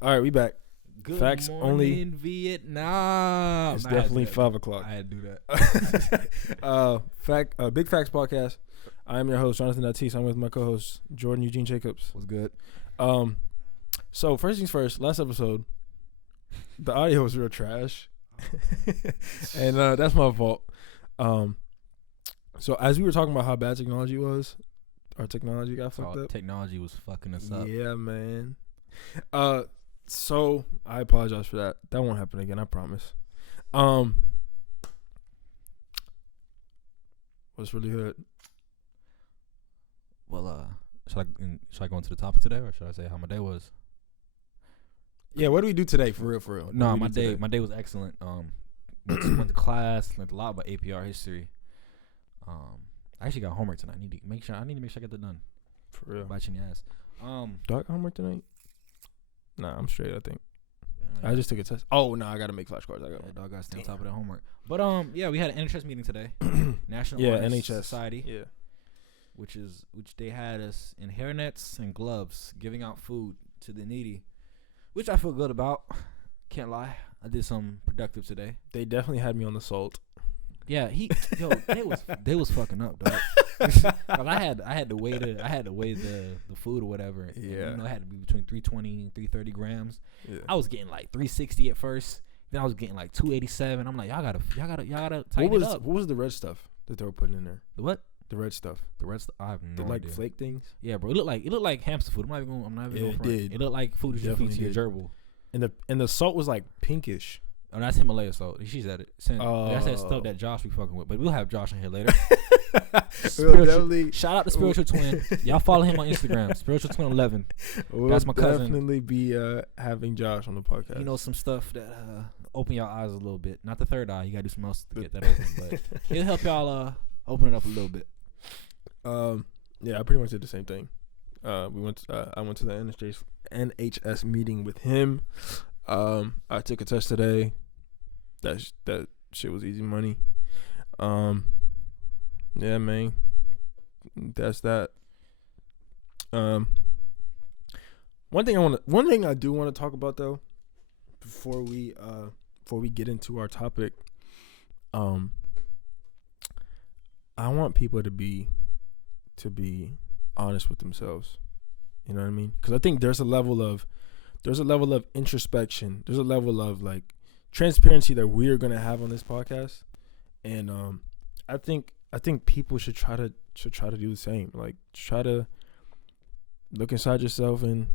All right, we back. Good Facts morning, only. Vietnam. It's I had to definitely do that. 5 o'clock. I had to do that. Big Facts Podcast. I am your host, Jonathan Atis. I'm with my co-host, Jordan Eugene Jacobs. Was good. So first things first, last episode, the audio was real trash. And that's my fault. So as we were talking about how bad technology was, our technology got fucked up. Technology was fucking us up. Yeah, man. So I apologize for that. That won't happen again, I promise. What's really good? Well, should I go into the topic today, or should I say how my day was? Yeah, what do we do today? For real. No, my day was excellent. Went to class, learned a lot about APR history. I actually got homework tonight. I need to make sure I get that done. For real. Biting your ass. Do I got homework tonight? Nah, I'm straight, I think. Yeah, I just took a test. Oh, no, I got to make flashcards. dog got to stay on top of that homework. But yeah, we had an NHS meeting today. National Artists NHS Society. Yeah. Which they had us in hairnets and gloves giving out food to the needy, which I feel good about. Can't lie, I did some productive today. They definitely had me on the salt. Yeah, they was fucking up, dog. I had to weigh the food or whatever. And, Yeah. it had to be between 320 and 330 grams. Yeah. I was getting like 360 at first. Then I was getting like 287. I'm like, y'all gotta tighten it up. What was the red stuff that they were putting in there? The what? The red stuff. The rest I have The no idea. flake things. Yeah, bro. It looked like hamster food. I'm not even Yeah, going it front. did. It looked like food that you feed to your gerbil. And the salt was like pinkish. Oh, that's Himalaya salt. She said it. That's that stuff that Josh be fucking with. But we'll have Josh in here later. Shout out to Spiritual Twin. Y'all follow him on Instagram. Spiritual Twin 11. That's my cousin. Definitely be having Josh on the podcast. He knows some stuff that open y'all eyes a little bit. Not the third eye. You gotta do something else to get that open. But he'll help y'all open it up a little bit. Yeah, I pretty much did the same thing. I went to the NHS meeting with him. I took a test today. That shit was easy money. Yeah, man. That's that. One thing I do want to talk about though, before we get into our topic, I want people to be honest with themselves. You know what I mean? Because I think there's a level of introspection. There's a level of like transparency that we're gonna have on this podcast, and I think people should try to do the same. Like try to look inside yourself and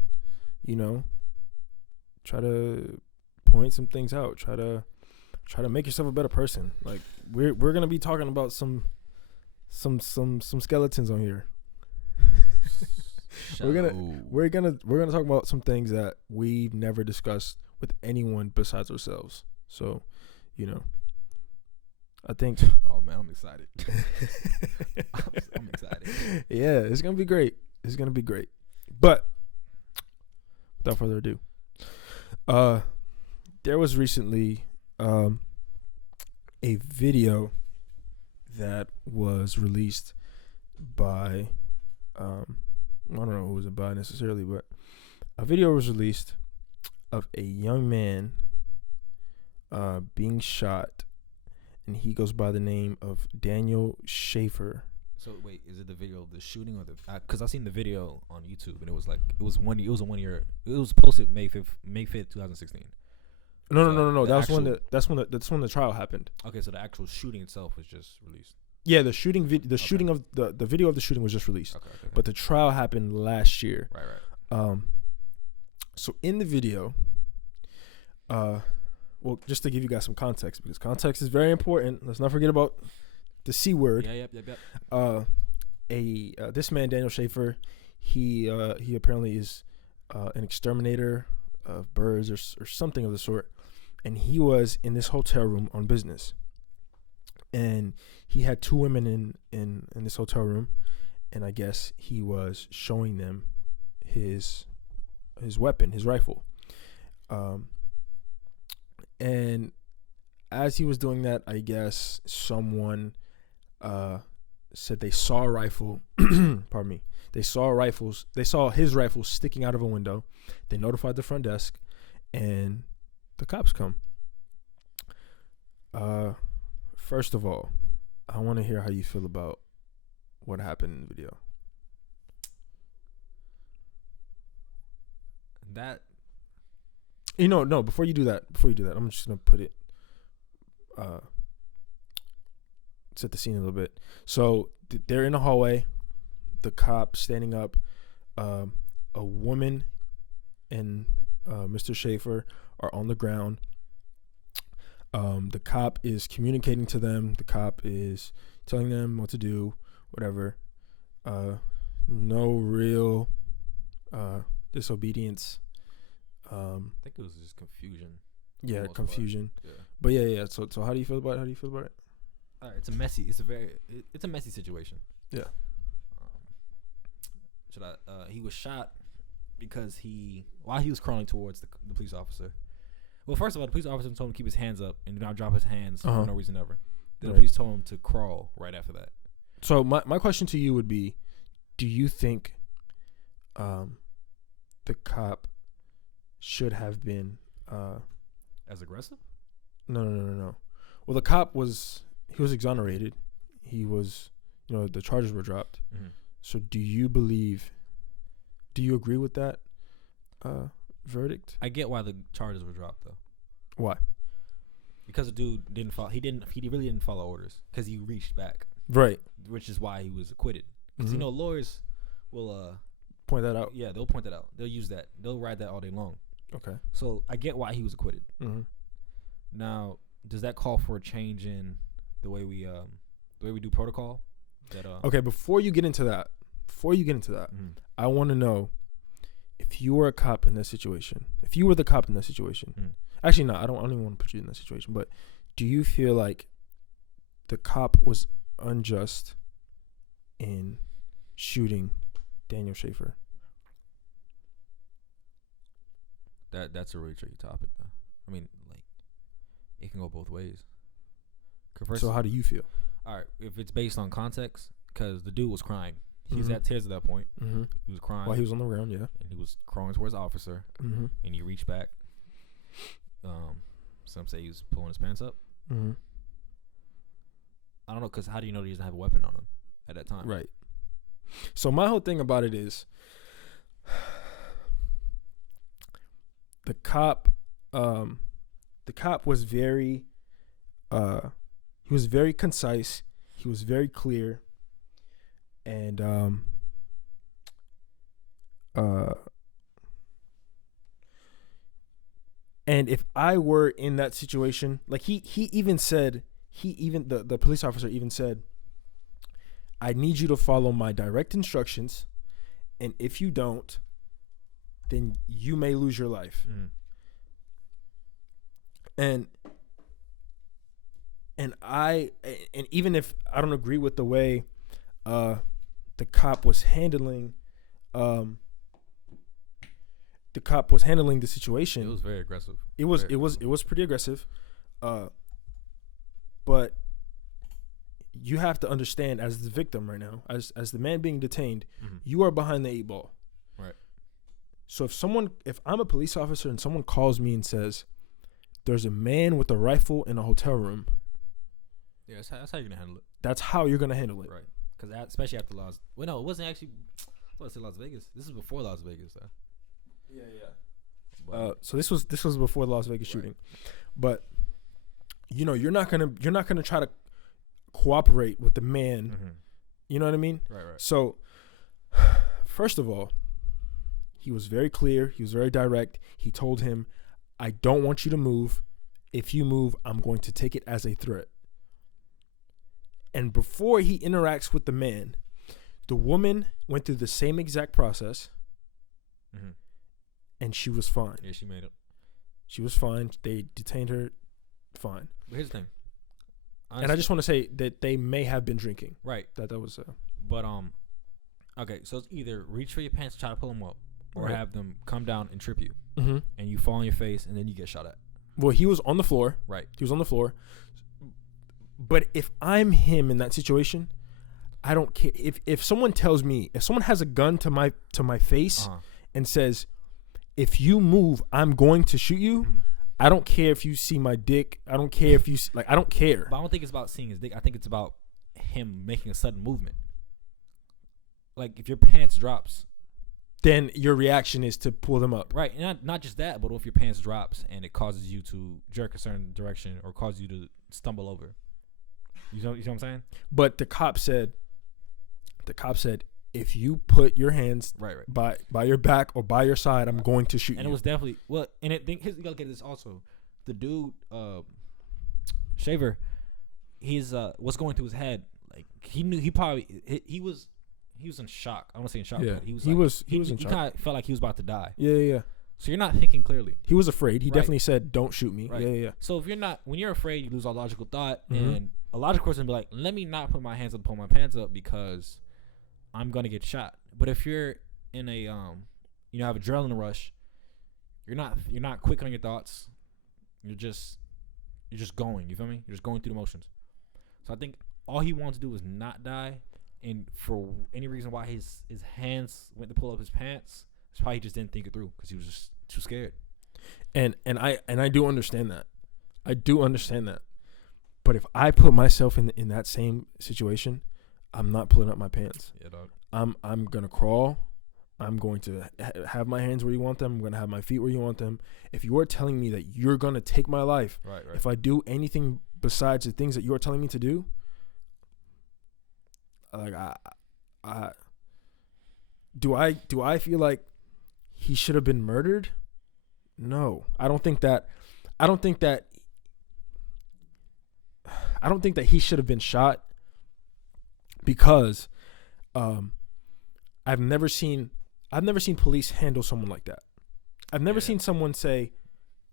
try to point some things out. Try to make yourself a better person. Like we're gonna be talking about some skeletons on here. We're gonna talk about some things that we've never discussed with anyone besides ourselves. So, I think. Oh man, I'm excited. I'm excited. Yeah, it's gonna be great. But without further ado, there was recently a video that was released by I don't know who was it by necessarily, but a video was released of a young man being shot, and he goes by the name of Daniel Schaefer. So wait, is it the video of the shooting or the? Because I seen the video on YouTube and it was a 1 year. It was posted May 5th, 2016. No. That's when the trial happened. Okay, so the actual shooting itself was just released. Yeah, the shooting of the video of the shooting was just released. Okay. But the trial happened last year. Right. So in the video, well, just to give you guys some context, because context is very important. Let's not forget about the C word. Yeah, yep. This man Daniel Schaefer, he apparently is an exterminator of birds or something of the sort, and he was in this hotel room on business, and he had two women in this hotel room, and I guess he was showing them his weapon, his rifle, and as he was doing that, I guess someone said they saw a rifle. Pardon me. They saw his rifle sticking out of a window. They notified the front desk. and the cops come. First of all, I want to hear how you feel about what happened in the video. That No, before you do that, I'm just gonna put it set the scene a little bit. So they're in a hallway, the cop standing up, a woman and Mr. Schaefer are on the ground. The cop is communicating to them. The cop is telling them what to do, whatever. No real disobedience. I think it was just confusion. Yeah, confusion. Yeah. But yeah. So how do you feel about it? All right, it's a messy situation. Yeah. He was shot because while he was crawling towards the police officer. Well, first of all, the police officer told him to keep his hands up and do not drop his hands for no reason ever. Then the police told him to crawl right after that. So my question to you would be, do you think the cop should have been as aggressive? No. Well, the cop was exonerated. He was, the charges were dropped. Mm-hmm. So do you agree with that verdict? I get why the charges were dropped though. Why? Because the dude didn't follow. He really didn't follow orders because he reached back. Right. Which is why he was acquitted. Because lawyers will point that out. Yeah, they'll point that out. They'll use that. They'll ride that all day long. Okay. So I get why he was acquitted. Mm-hmm. Now, does that call for a change in the way we do protocol? Okay. Before you get into that, mm-hmm. I want to know if you were a cop in that situation. If you were the cop in that situation, actually, no, I don't even want to put you in that situation. But do you feel like the cop was unjust in shooting Daniel Schaefer? That's a really tricky topic, though. I mean, like, it can go both ways. So how do you feel? All right, if it's based on context, because the dude was crying. He was at tears at that point. Mm-hmm. He was crying. While he was on the ground, yeah. And he was crawling towards the officer. Mm-hmm. And he reached back. Some say he was pulling his pants up. Mm-hmm. I don't know, because how do you know he doesn't have a weapon on him at that time? Right. So my whole thing about it is the cop was very he was very concise, he was very clear, and and if I were in that situation, like the police officer even said, I need you to follow my direct instructions, and if you don't, then you may lose your life. Mm. And even if I don't agree with the way the cop was handling the situation, it was very aggressive. It was pretty aggressive, but you have to understand, as the victim right now, as the man being detained, you are behind the 8 ball. Right. So if I'm a police officer and someone calls me and says, there's a man with a rifle in a hotel room. Yeah, that's how you're going to handle it. That's how you're going to handle it. Right. Because especially after Las... Well, no, it wasn't actually... I thought it said Las Vegas. This is before Las Vegas, though. Yeah. So this was before the Las Vegas shooting. But, you're not going to try to cooperate with the man. Mm-hmm. You know what I mean? Right. So, first of all, he was very clear. He was very direct. He told him, I don't want you to move. If you move, I'm going to take it as a threat. And before he interacts with the man, the woman went through the same exact process. Mm-hmm. And she was fine. Yeah, she made it. She was fine. They detained her fine. But here's the thing. And I just want to say that they may have been drinking. Right. That was... But, okay, so it's either reach for your pants, try to pull them up, or have them come down and trip you. Mm-hmm. And you fall on your face, and then you get shot at. Well, he was on the floor. Right. He was on the floor. But if I'm him in that situation, I don't care. If someone tells me, if someone has a gun to my face and says, if you move, I'm going to shoot you. Mm-hmm. I don't care if you see my dick. I don't care if you like. I don't care. But I don't think it's about seeing his dick. I think it's about him making a sudden movement. Like if your pants drops, then your reaction is to pull them up. right? And not just that, but if your pants drops and it causes you to jerk a certain direction or causes you to stumble over. You know what I'm saying? But the cop said, if you put your hands Right. by your back or by your side, I'm going to shoot you. And it was definitely and you gotta look at this also. The dude, Shaver, he's what's going through his head. Like he knew he was in shock. I don't want to say in shock. Yeah, but he was in shock. He kind of felt like he was about to die. Yeah. So you're not thinking clearly. He was afraid. He Right. definitely said, "Don't shoot me." Right. Yeah. So when you're afraid, you lose all logical thought, Mhm. and a logical person be like, "Let me not put my hands up, pull my pants up because I'm gonna get shot." But if you're in a have adrenaline rush, you're not quick on your thoughts. You're just going. You feel me? You're just going through the motions. So I think all he wanted to do was not die, and for any reason why his hands went to pull up his pants, it's probably he just didn't think it through because he was just too scared. And I do understand that. I do understand that. But if I put myself in that same situation, I'm not pulling up my pants. Yeah, dog. I'm gonna crawl. I'm going to have my hands where you want them. I'm gonna have my feet where you want them. If you are telling me that you're gonna take my life, Right. if I do anything besides the things that you are telling me to do, like do I feel like he should have been murdered? No, I don't think that he should have been shot because I've never seen police handle someone like that. I've never seen someone say,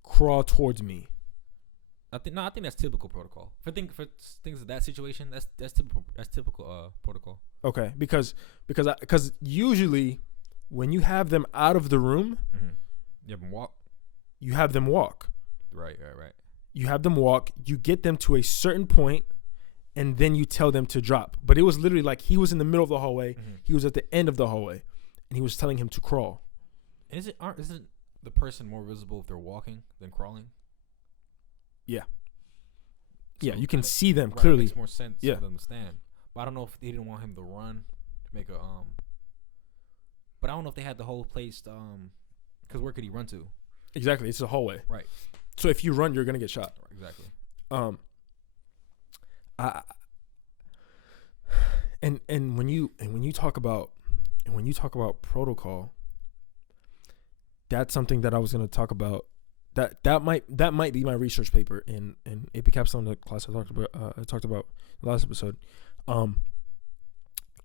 "Crawl towards me." I think that's typical protocol. For things of that situation, that's typical protocol. Okay, because usually when you have them out of the room, Mm-hmm. You have them walk. you have them walk. Right. You have them walk. You get them to a certain point, and then you tell them to drop. But it was literally like he was in the middle of the hallway. Mm-hmm. He was at the end of the hallway, and he was telling him to crawl. Isn't the person more visible if they're walking than crawling? Yeah. So Yeah, you can kinda- see them right, it clearly. makes more sense Yeah. for them to stand. But I don't know if they didn't want him to run to make a But I don't know if they had the whole place because where could he run to? Exactly, it's a hallway. Right. So if you run, you're gonna get shot. Exactly. And when you talk about protocol, that's something that I was gonna talk about. That might be my research paper in AP Capstone, the class I talked about in the last episode.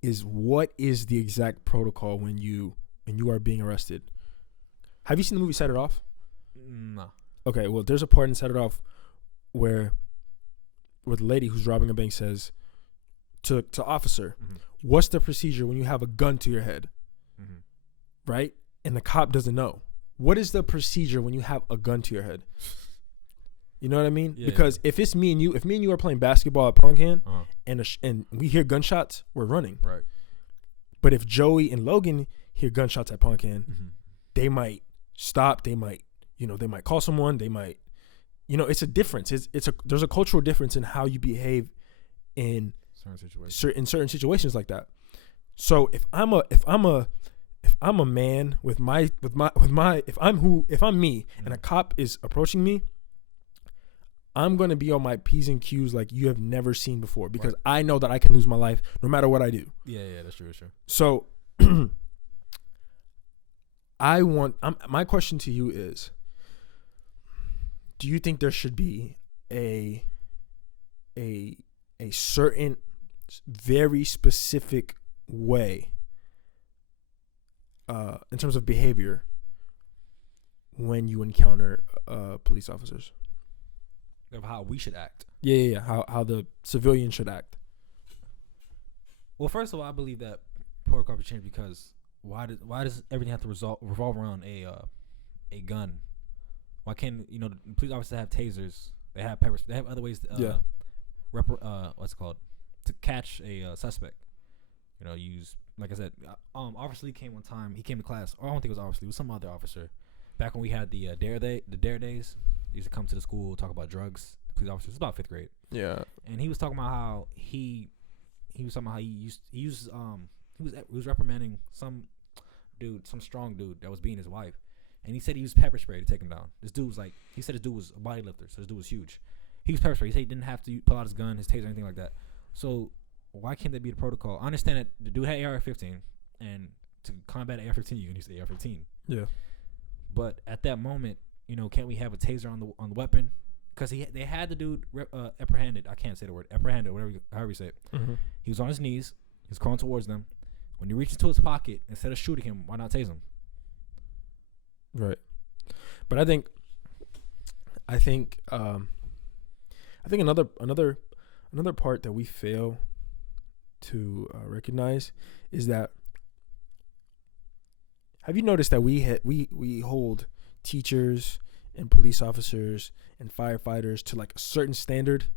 Is what is the exact protocol when you are being arrested? Have you seen the movie Set It Off? No. Okay, well, there's a part in Set It Off where the lady who's robbing a bank says to officer, Mm-hmm. "What's the procedure when you have a gun to your head?" Mm-hmm. Right? And the cop doesn't know. What is the procedure when you have a gun to your head? You know what I mean? Yeah, because if me and you are playing basketball at Punkan Uh-huh. and we hear gunshots, we're running. Right. But if Joey and Logan hear gunshots at Punkan, Mm-hmm. they might stop. They might call someone. They might, it's a difference. There's a cultural difference in how you behave in certain situations like that. So if I'm a man if I'm me and a cop is approaching me, I'm going to be on my P's and Q's like you have never seen before because I know that I can lose my life no matter what I do. Yeah, that's true. So my question to you is, do you think there should be a certain very specific way in terms of behavior when you encounter police officers? Of how we should act. Yeah. How the civilian should act. Well, first of all, I believe that protocol should change because why does everything have to revolve around a gun? Why can't the police officers have tasers? They have peppers. They have other ways to what's it called, to catch a suspect. Use, like I said, Officer Lee came one time. He came to class. Or I don't think it was Officer Lee. It was some other officer. back when we had the Dare Days, he used to come to the school, talk about drugs. The police officers, it's about 5th grade. Yeah. And he was talking about how he was reprimanding some strong dude that was beating his wife. And he said he used pepper spray to take him down. This dude was he said this dude was a body lifter, so this dude was huge. He used pepper spray. He said he didn't have to pull out his gun, his taser, anything like that. So why can't that be the protocol? I understand that the dude had AR-15, and to combat AR-15, you can use the AR-15. Yeah. But at that moment, can't we have a taser on the weapon? Because they had the dude apprehended. I can't say the word apprehended, however you say it. Mm-hmm. He was on his knees. He was crawling towards them. When he reached into his pocket, instead of shooting him, why not tase him? Right. But I think another part that we fail to recognize is that, have you noticed that we hold teachers and police officers and firefighters to like a certain standard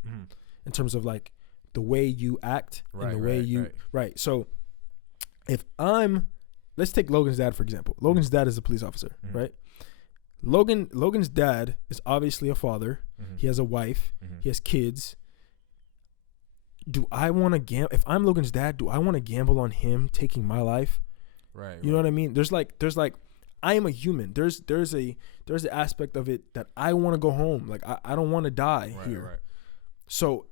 in terms of like the way you act and the way you right. So if let's take Logan's dad for example. Logan's dad is a police officer, right? Logan's dad is obviously a father. He has a wife. He has kids. Do I want to gamble? If I'm Logan's dad, do I want to gamble on him taking my life? Right. You know what I mean? There's like I am a human. There's an aspect of it that I want to go home. Like I don't want to die here. Right. So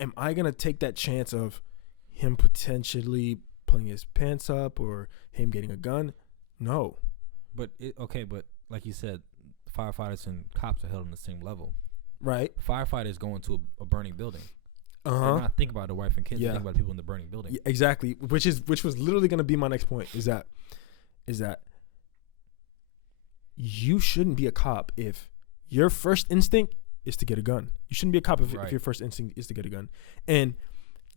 am I going to take that chance of him potentially pulling his pants up or him getting a gun? No. But like you said, firefighters and cops are held on the same level. Right. Firefighters go into a burning building. They're not thinking about the wife and kids. They think about the people in the burning building. Yeah, exactly. Which was literally going to be my next point. Is that you shouldn't be a cop if your first instinct is to get a gun. You shouldn't be a cop if your first instinct is to get a gun, and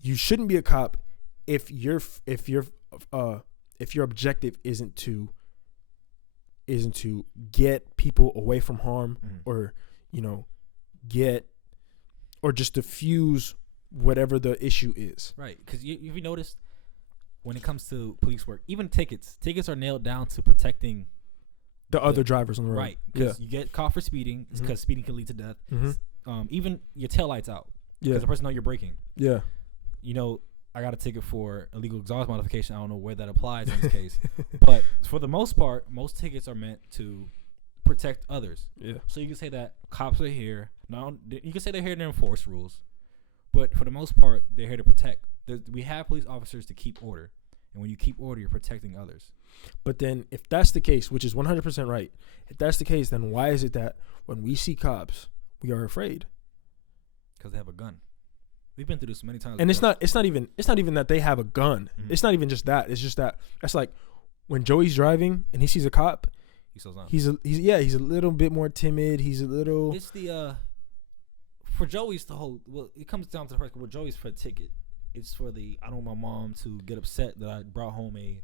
you shouldn't be a cop if your objective isn't to get people away from harm or just diffuse whatever the issue is. Right, because if you noticed, when it comes to police work, even tickets are nailed down to protecting the other drivers on the road. Right, because you get caught for speeding, because speeding can lead to death. Even your taillights out, because the person know you're braking. Yeah. I got a ticket for illegal exhaust modification. I don't know where that applies in this case. But for the most part, most tickets are meant to protect others. Yeah. So you can say that cops are here. You can say they're here to enforce rules. But for the most part, they're here to protect. We have police officers to keep order. And when you keep order, you're protecting others. But then if that's the case, which is 100% right, if that's the case, then why is it that when we see cops, we are afraid? Because they have a gun. We've been through this many times. And it's not even that they have a gun. It's not even just that. It's just that that's like when Joey's driving and he sees a cop, he slows down. He's a little bit more timid. He's a little. It's for Joey's it comes down to the person. Well, Joey's for a ticket. It's for I don't want my mom to get upset that I brought home a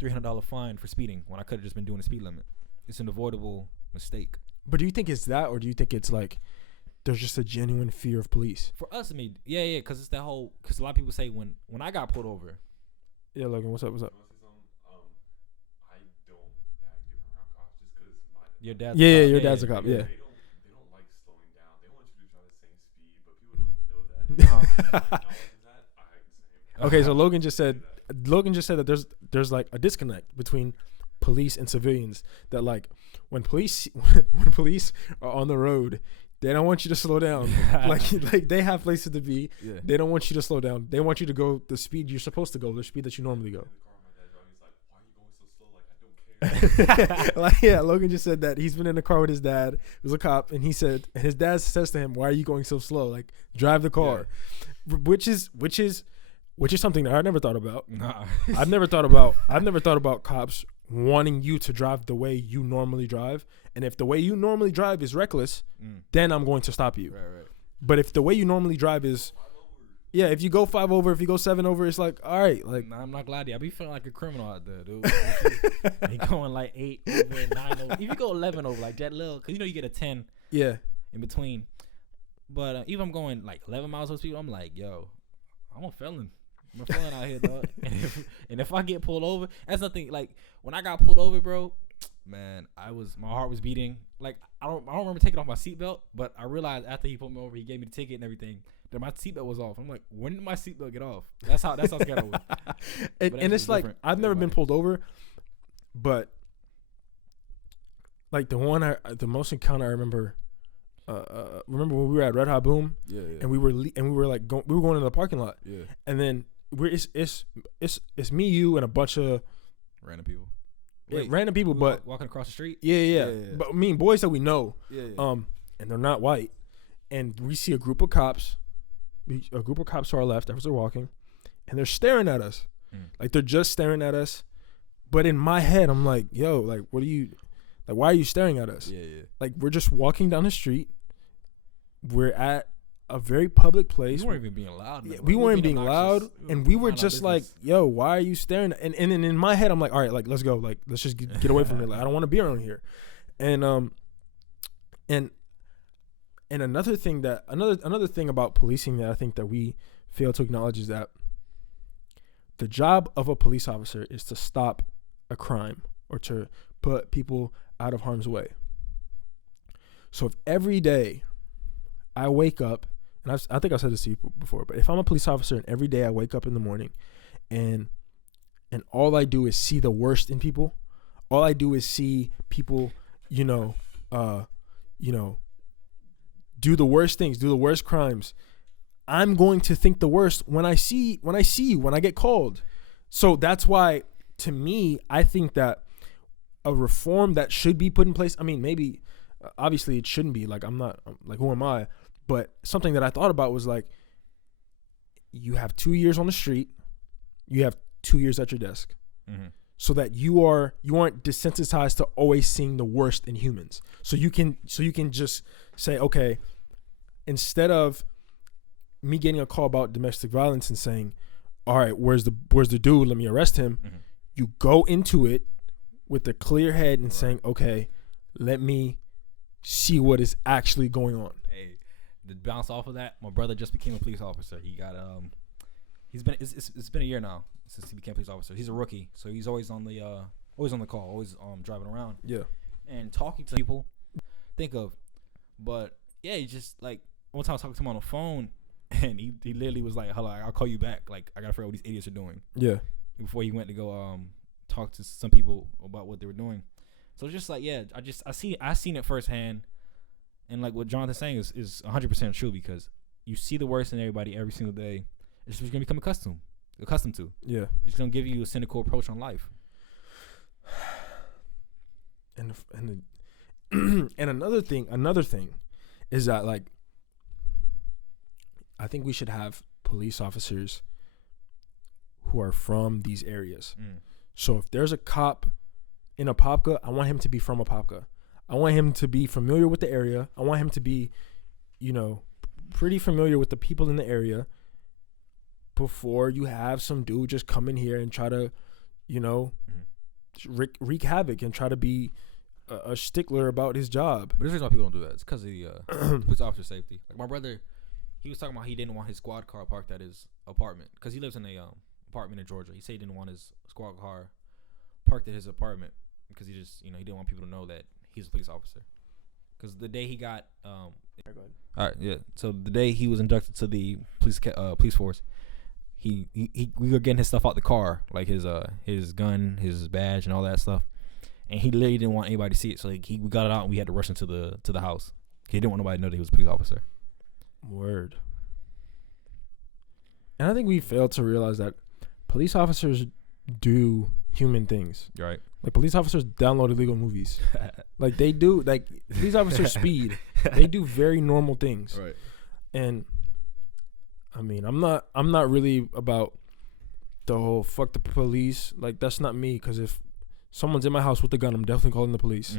$300 fine for speeding when I could have just been doing the speed limit. It's an avoidable mistake. But do you think it's that, or do you think it's like there's just a genuine fear of police? For us, I mean, yeah, because it's that whole. Because a lot of people say when I got pulled over. Yeah, Logan, what's up? I don't act different around cops just because your dad's. Yeah, your dad's a cop. Yeah. They don't like slowing down. They want you to drive the same speed, but people don't know that. Okay, so Logan just said that there's like a disconnect between police and civilians. That like when police are on the road, they don't want you to slow down. like they have places to be. Yeah. They don't want you to slow down. They want you to go the speed you're supposed to go, the speed that you normally go. Logan just said that he's been in the car with his dad, who's a cop, and his dad says to him, "Why are you going so slow? Like, drive the car," which is something that I never thought about. Nah. I've never thought about cops wanting you to drive the way you normally drive, and if the way you normally drive is reckless, then I'm going to stop you. Right. But if the way you normally drive is if you go 5 over, if you go 7 over, it's like, all right. Like, nah, I'm not glad. I be feeling like a criminal out there, dude. You going like 8 over, 9 over. If you go 11 over, like that little, because you get a 10 in between. But even I'm going like 11 miles over speed, I'm like, yo, I'm a felon. I'm a felon out here, dog. And if I get pulled over, that's nothing. Like, when I got pulled over, bro, Man, my heart was beating. Like I don't remember taking off my seatbelt, but I realized after he pulled me over, he gave me the ticket and everything, that my seatbelt was off. I'm like, when did my seatbelt get off? That's how scared I was. And it's like I've never been pulled over, but like the most encounter I remember. Remember when we were at Red Hot Boom? Yeah. And we were like we were going to the parking lot. Yeah. And then it's me, you, and a bunch of random people. Random people, but walking across the street. Yeah. But I mean, boys that we know. Yeah. And they're not white. And we see a group of cops to our left as they're walking, and they're staring at us. Like they're just staring at us. But in my head, I'm like, yo, like, what are you, like, why are you staring at us? Yeah. Like, we're just walking down the street. We're at a very public place. We weren't even being loud. Yeah, we weren't being loud, and we were just like, yo, why are you staring? And in my head, I'm like, all right, like, let's go. Like, let's just get away from it. Like, I don't want to be around here. And another thing about policing that I think that we fail to acknowledge is that the job of a police officer is to stop a crime or to put people out of harm's way. So if every day I wake up, and I think I've said this to you before, but if I'm a police officer and every day I wake up in the morning and all I do is see the worst in people, all I do is see people, do the worst things, do the worst crimes, I'm going to think the worst when I see you, when I get called. So that's why, to me, I think that a reform that should be put in place, I mean, maybe, obviously it shouldn't be, like, I'm not, like, who am I? But something that I thought about was, like, you have 2 years on the street, you have 2 years at your desk. Mm-hmm. So that you aren't desensitized to always seeing the worst in humans. So you can just say, okay, instead of me getting a call about domestic violence and saying, all right, where's the dude? Let me arrest him. Mm-hmm. You go into it with a clear head and saying, okay, let me see what is actually going on. Hey, to bounce off of that, my brother just became a police officer. He got it's been a year now since he became a police officer. He's a rookie, so he's always on the call, always driving around. Yeah. And talking to people. But yeah, he just, like, one time I was talking to him on the phone, and he literally was like, "Hello, I'll call you back. Like, I gotta figure out what these idiots are doing." Yeah. Before he went to go talk to some people about what they were doing. So just like, yeah, I seen it firsthand, and like what Jonathan's saying is 100% true, because you see the worst in everybody every single day. It's just gonna become accustomed to. Yeah. It's gonna give you a cynical approach on life. And another thing is that, like, I think we should have police officers who are from these areas. So if there's a cop in Apopka, I want him to be from Apopka. I want him to be familiar with the area. I want him to be, pretty familiar with the people in the area before you have some dude just come in here and try to, wreak havoc and try to be a stickler about his job. But there's a reason why people don't do that. It's because of the police officer safety. Like, my brother, he was talking about he didn't want his squad car parked at his apartment because he lives in a apartment in Georgia. He said he didn't want his squad car parked at his apartment because he just, he didn't want people to know that he's a police officer. Because the day he got, all right, yeah. So the day he was inducted to the police force, we were getting his stuff out the car, like his gun, his badge, and all that stuff. And he literally didn't want anybody to see it, so we got it out and we had to rush into the house. He didn't want nobody to know that he was a police officer. Word. And I think we failed to realize that police officers do human things. Right. Like, police officers download illegal movies. Like, they do. Like, police officers speed. They do very normal things. Right. And I mean, I'm not really about the whole fuck the police. Like, that's not me. Because if someone's in my house with a gun, I'm definitely calling the police.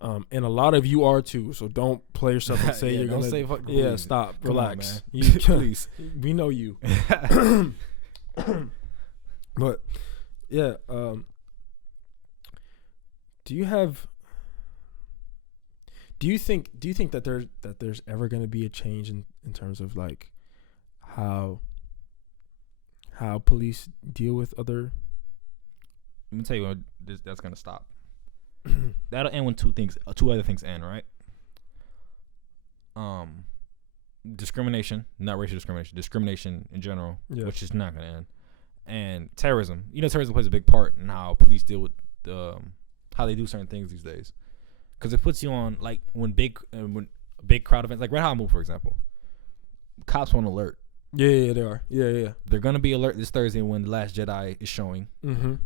And a lot of you are too. So don't play yourself and say you're gonna say fuck the police. Yeah, stop. Come relax. On, man. Please. We know you. But yeah, do you think that there's ever going to be a change in terms of, like, how police deal with other? Let me tell you what, that's going to stop. that'll end when two other things end, right? Discrimination, not racial discrimination in general, which is not gonna end, and terrorism. Terrorism plays a big part in how police deal with how they do certain things these days, because it puts you on like when big crowd events, like Red Hot Move, for example. Cops on alert. Yeah, they are. Yeah. They're gonna be alert this Thursday when The Last Jedi is showing, and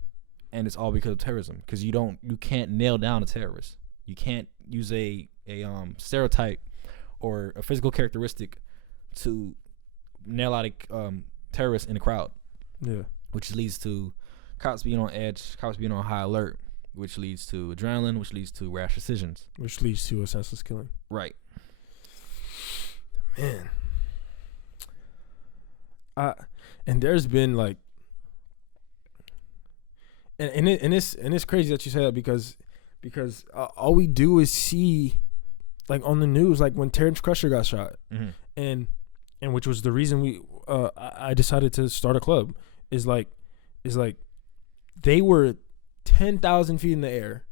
it's all because of terrorism. Because you can't nail down a terrorist. You can't use a stereotype or a physical characteristic to nail out a terrorist in the crowd. Yeah, which leads to cops being on edge, cops being on high alert, which leads to adrenaline, which leads to rash decisions, which leads to a senseless killing. Right. Man. And there's been like, and it's crazy that you say that because all we do is see, like on the news, like when Terrence Crusher got shot, and which was the reason I decided to start a club, is like they were 10,000 feet in the air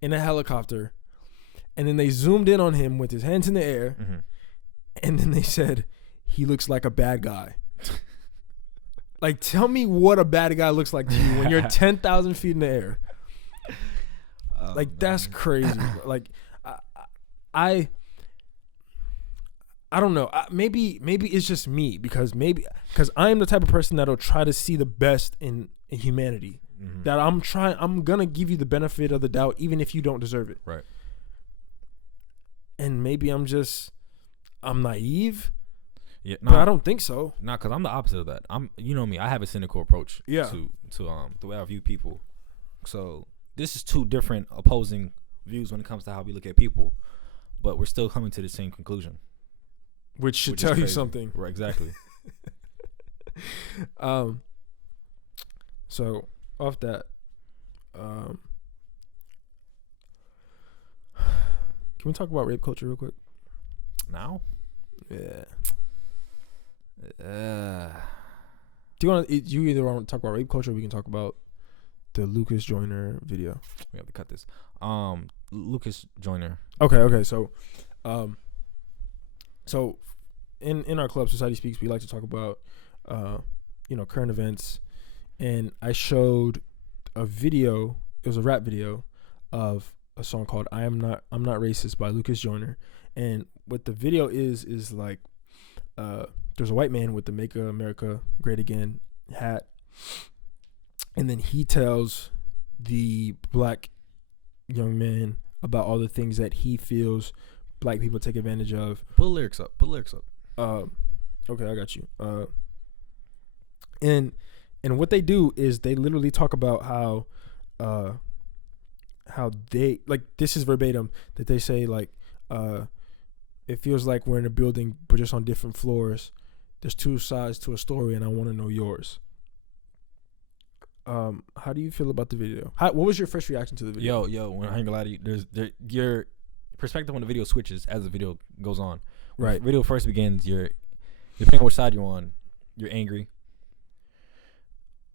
in a helicopter, and then they zoomed in on him with his hands in the air, and then they said he looks like a bad guy. Like, tell me what a bad guy looks like to you when you're 10,000 feet in the air. Like, man. That's crazy. Like, I don't know. Maybe it's just me because I am the type of person that'll try to see the best in humanity. That I'm gonna give you the benefit of the doubt even if you don't deserve it. Right. And maybe I'm naive. Yeah, but I don't think so. Nah, because I'm the opposite of that. You know me. I have a cynical approach. To the way I view people. So this is two different opposing views when it comes to how we look at people, but we're still coming to the same conclusion. Which should tell you something. Right, exactly. So off that, can we talk about rape culture real quick? Now? Yeah. Do you either want to talk about rape culture or we can talk about the Lucas Joyner video? We have to cut this. Lucas Joyner. Okay. So in our club, Society Speaks, we like to talk about current events, and I showed a video. It was a rap video of a song called I'm Not Racist" by Lucas Joyner, and what the video is like, there's a white man with the "Make America Great Again" hat, and then he tells the black young man about all the things that he feels black people take advantage of. Put lyrics up. Okay, I got you. And what they do is they literally talk about how they, like, this is verbatim, that they say, like, it feels like we're in a building but just on different floors. There's two sides to a story and I want to know yours. How do you feel about the video? What was your first reaction to the video? Yo, when I ain't gonna lie to you, your perspective on the video switches as the video goes on. When right. The video first begins, depending on which side you're on, you're angry.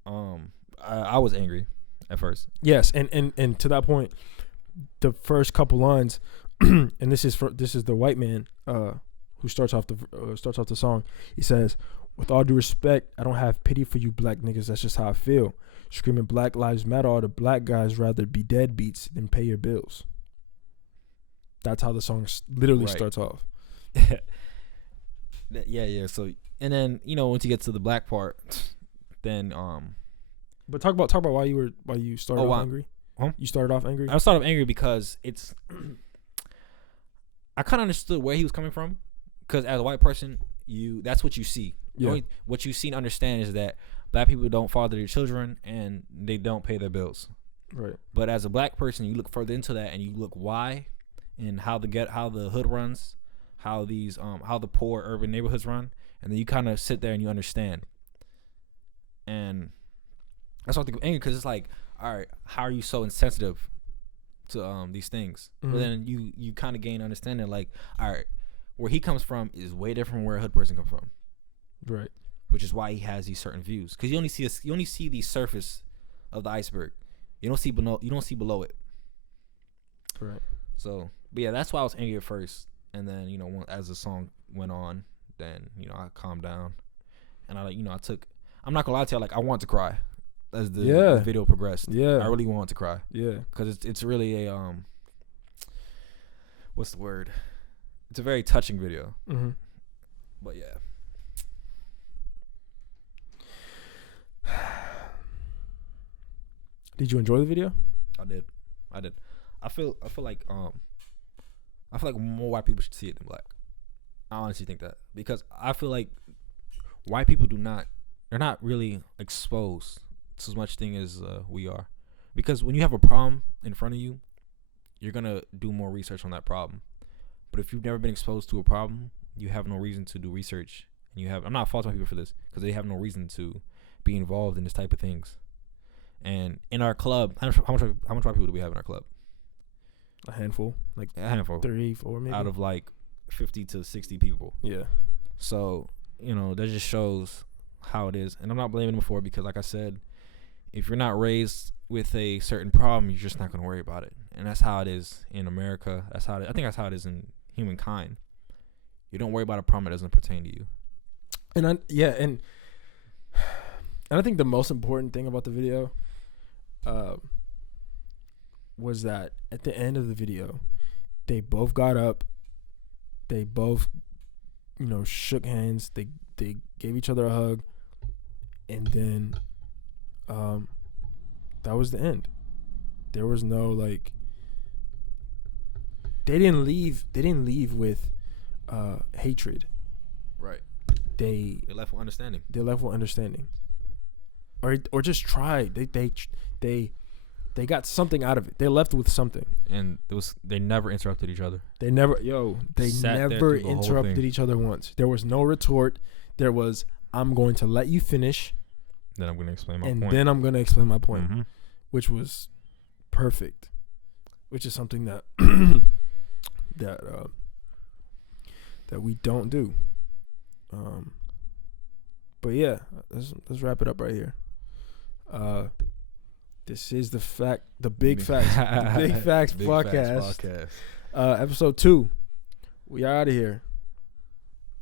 I was angry at first. Yes, and to that point, the first couple lines, and this is the white man who starts off the song. He says, "With all due respect, I don't have pity for you black niggas. That's just how I feel. Screaming Black Lives Matter, all the black guys rather be deadbeats than pay your bills." That's how the song literally starts off. Yeah. So, and then once you get to the black part, then But talk about why you started off angry. Huh? You started off angry. I started off angry because I kind of understood where he was coming from, because as a white person, that's what you see. Yeah. What you see and understand is that black people don't father their children and they don't pay their bills. Right. But as a black person, you look further into that and you look why and how the hood runs, how the poor urban neighborhoods run, and then you kind of sit there and you understand. And that's why I think of angry, because it's like, all right, how are you so insensitive to these things? Mm-hmm. But then you kind of gain understanding, like, all right, where he comes from is way different from where a hood person comes from. Right. Which is why he has these certain views, because you only see the surface of the iceberg. You don't see below it. Correct. So, but yeah, that's why I was angry at first, and then as the song went on, then I calmed down, and I took. I'm not gonna lie to you, like I want to cry as the video progressed. Yeah, I really want to cry. Yeah, because it's really a what's the word? It's a very touching video. Mm-hmm. But yeah. Did you enjoy the video? I did. I feel like more white people should see it than black. I honestly think that, because I feel like white people they're not really exposed to as much thing as we are. Because when you have a problem in front of you, you're gonna do more research on that problem. But if you've never been exposed to a problem, you have no reason to do research. And I'm not faulting people for this, because they have no reason to be involved in this type of things. And in our club, how much white people do we have in our club? A handful, like a handful, 3, 4 maybe, out of like 50 to 60 people. Yeah. So that just shows how it is, and I'm not blaming them for it, because, like I said, if you're not raised with a certain problem, you're just not gonna worry about it, and that's how it is in America. I think that's how it is in humankind. You don't worry about a problem that doesn't pertain to you. And I think the most important thing about the video was that at the end of the video, they both got up, they both, shook hands, they gave each other a hug, and then that was the end. There was no like, they didn't leave with hatred. Right. They left with understanding. Or just tried. They got something out of it. They left with something. And they never interrupted each other. They never interrupted each other once. There was no retort. There was, I'm going to let you finish. Then I'm going to explain my point. And then I'm going to explain my point. Mm-hmm. Which was perfect. Which is something that that we don't do. But yeah, let's wrap it up right here. This is the Big Facts podcast. Podcast. Episode 2. We out of here.